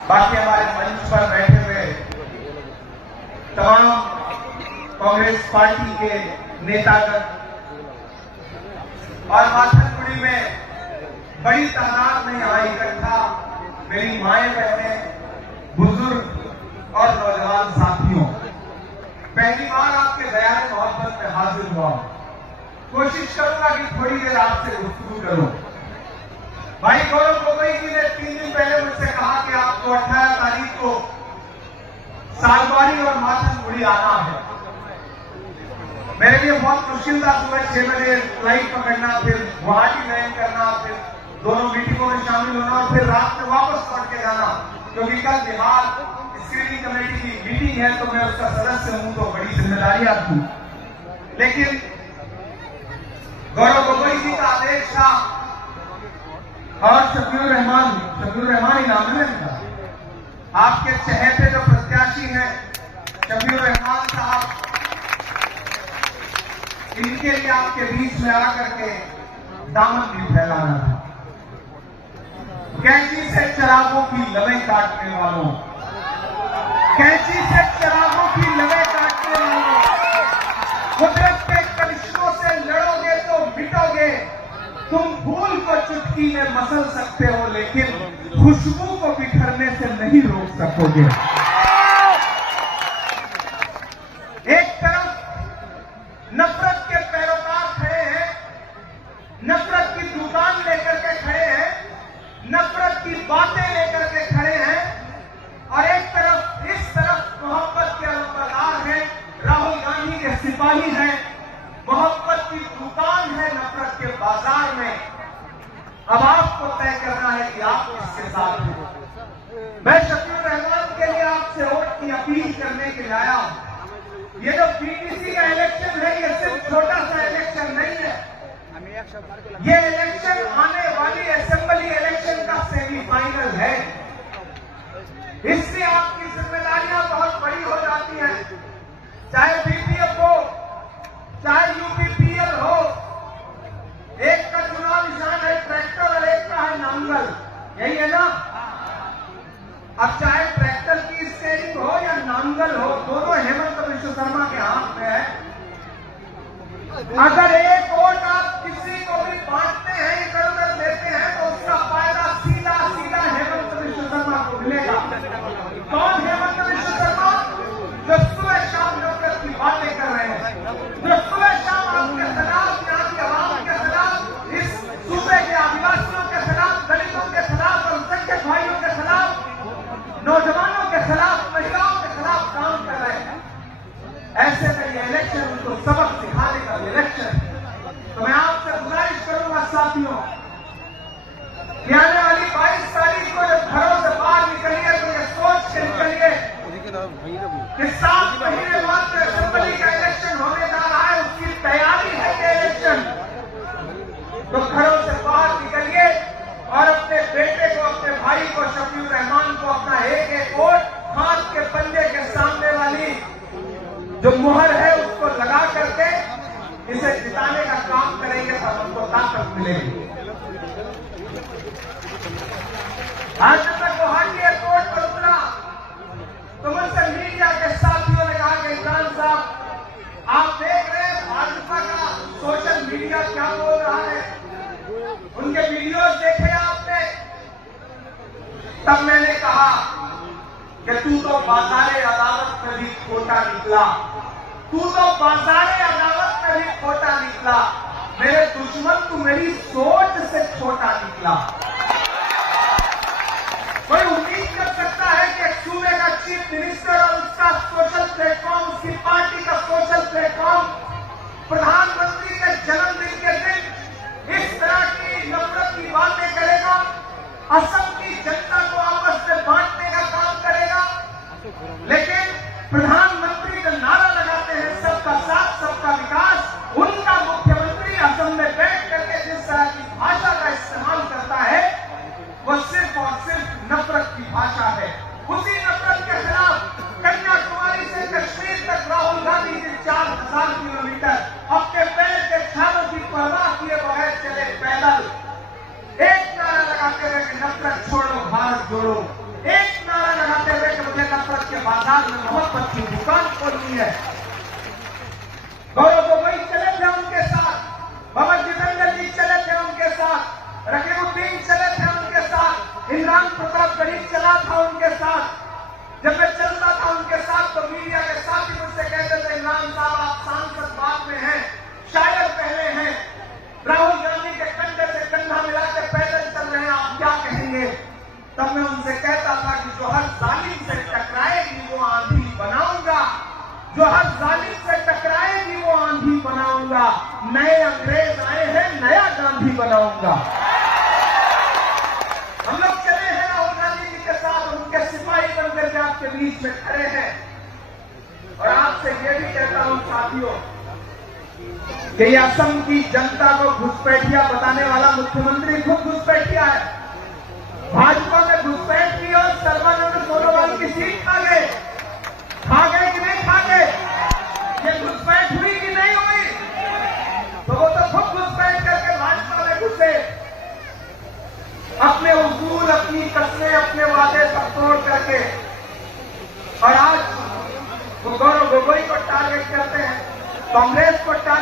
बाकी हमारे मंच पर बैठे हुए तमाम कांग्रेस पार्टी के नेतागण और माथनगुड़ी में बड़ी तादाद में यहाँ इकट्ठा मेरी माएं बहनें, बुजुर्ग और नौजवान साथियों, पहली बार आपके दयाल मोहब्बत में हाजिर हुआ हूं। कोशिश करूंगा कि थोड़ी देर आपसे गुफ्तगू करूं। भाई गौरव गोगोई जी ने 3 दिन पहले मुझसे कहा कि आपको 18 तारीख को सालबारी और माथनगुड़ी आना है। मेरे लिए बहुत मुश्किल था सुबह 6 बजे फ्लाइट पकड़ना, फिर गुवाहाटी लैंड करना, फिर दोनों मीटिंगों में शामिल होना और फिर रात में वापस लौट के जाना, क्योंकि कल बिहार स्क्रीनिंग कमेटी की मीटिंग है तो मैं उसका सदस्य हूं, तो बड़ी जिम्मेदारियां थी। लेकिन गौरव गोगोई जी का आदेश था और शफीउर रहमान ही नाम है इनका, आपके चहेते जो प्रत्याशी हैं शफीउर रहमान साहब, इनके लिए आपके बीच में आकर के दामन भी फैलाना था। कैंची से चरागों की लवें काटने वालों, कैंची से चरागों की लवें काटने वालों, कुदरत के करिश्मों से लड़ोगे तो मिटोगे। तुम फूल को चुटकी में मसल सकते हो, लेकिन खुशबू को बिखरने से नहीं रोक सकोगे। एक तरफ नफरत के पैरोकार खड़े हैं, नफरत की दुकान लेकर के खड़े हैं, नफरत की बातें लेकर के खड़े हैं, और एक तरफ इस तरफ मोहब्बत के अलंबार हैं, राहुल गांधी के सिपाही हैं, मोहब्बत की दुकान है नफरत के बाजार में। अब आपको तय करना है कि आप किसके साथ हैं। मैं शफीउर रहमान के लिए आपसे वोट की अपील करने के लिए आया हूं। ये जो पीटीसी का इलेक्शन है, ये सिर्फ छोटा सा इलेक्शन नहीं है, ये इलेक्शन आने वाली असेंबली इलेक्शन का सेमीफाइनल है। इससे आपकी जिम्मेदारियां बहुत बड़ी हो जाती हैं, चाहे बीपीएफ हो, चाहे यूपीपीएल हो। एक का चुनाव निशान है ट्रैक्टर और एक का है नांगल, यही है ना। अब चाहे ट्रैक्टर की स्टेयरिंग हो या नांगल हो, दोनों हेमंत विश्व शर्मा के हाथ में है। अगर एक वोट आप किसी को भी बांटते हैं, इधर उधर देते हैं, तो उसका फायदा सीधा सीधा हेमंत विश्व शर्मा को मिलेगा। कौन हेमंत विश्व शर्मा? जो सुबह शाम नफरत की बातें कर रहे हैं, जो सुबह शाम आपके खिलाफ, यहाँ की आवाम के खिलाफ, इस सूबे के आदिवासियों के खिलाफ, दलितों के खिलाफ, अल्पसंख्यक भाइयों के खिलाफ, नौजवानों के खिलाफ, महिलाओं के खिलाफ काम कर रहे हैं। ऐसे में ये इलेक्शन उनको सबक सिखाने का इलेक्शन है। तो मैं आपसे गुजारिश करूंगा साथियों कि आने वाली 22 तारीख को जब घरों से बाहर निकलिए तो ये सोच के निकलिए कि 7 महीने बाद में असेंबली का इलेक्शन होने जा रहा है, उसकी तैयारी है ये इलेक्शन। तो घरों से बाहर निकलिए और अपने बेटे को, अपने भाई को, शफीउर रहमान को अपना एक एक वोट हाथ के पल्ले के सामने वाली जो मुहर है उसको लगा करके इसे जिताने का काम करेंगे, तब हमको ताकत मिलेगी। आज जब मैं गुवाहाटी एयरपोर्ट पर उतरा तो मुझसे मीडिया के साथियों ने कहा कि इमरान साहब, आप देख रहे हैं भाजपा का सोशल मीडिया क्या बोल रहा है, उनके वीडियोज देखे आपने? तब मैंने कहा कि तू तो बाजारे अदालत में भी खोटा निकला, तू तो बाजारे अदालत में भी खोटा निकला। मेरे दुश्मन, तू मेरी सोच से खोटा निकला। कोई उम्मीद कर सकता है कि एक सूबे का चीफ मिनिस्टर और उसका सोशल प्लेटफॉर्म, उसकी पार्टी का सोशल प्लेटफॉर्म, प्रधानमंत्री के जन्मदिन के दिन इस तरह की नफरत की बातें करेगा, असम की जनता को आपस में बांटने का काम करेगा। लेकिन प्रधानमंत्री जो नारा लगाते हैं सबका साथ सबका विकास, उनका मुख्यमंत्री असम में बैठ करके जिस तरह की भाषा का इस्तेमाल करता है वो सिर्फ और सिर्फ नफरत की भाषा है। उसी नफरत के खिलाफ कन्याकुमारी से कश्मीर तक राहुल गांधी जी 4000 किलोमीटर अपने पैर के छालों की परवाह किए बगैर चले पैदल, एक नारा लगाते हुए कि नफरत के बाजार में मोहब्बत की दुकान खोलनी है। गौरव गोगोई चले थे उनके साथ, भगवत जितेंद्र जी चले थे उनके साथ, रकीबुद्दीन चले थे उनके साथ, इमरान प्रताप गरीब चला था उनके साथ। जब मैं चलता था उनके साथ तो मीडिया के साथ ही मुझसे कहते थे, इमरान साहब आप सांसद बाद में हैं, शायर पहले हैं, राहुल गांधी के कंधे से कंधा मिला के पैदल चल रहे हैं, आप क्या कहेंगे? तब मैं उनसे कहता था कि जो हर जालिम से टकराएगी वो आंधी बनाऊंगा, जो हर जालिम से टकराएगी वो आंधी बनाऊंगा। नए अंग्रेज आए हैं, नया गांधी बनाऊंगा। हम लोग चले हैं राहुल गांधी जी के साथ, उनके सिपाही बनकर के आपके बीच में खड़े हैं। और आपसे ये भी कहता हूं साथियों कि ये असम की जनता को घुसपैठिया बताने वाला मुख्यमंत्री खुद घुसपैठिया है। भाजपा में घुसपैठ की और सर्बानंद सोनोवाल की सीट खा गए कि नहीं खा गए? ये घुसपैठ हुई कि नहीं हुई? तो वो तो खुद घुसपैठ करके भाजपा में घुसे, अपने उसूल, अपनी कसमें, अपने वादे सब तोड़ करके। और आज वो गौरव गोगोई को टारगेट करते हैं, कांग्रेस को टारगेट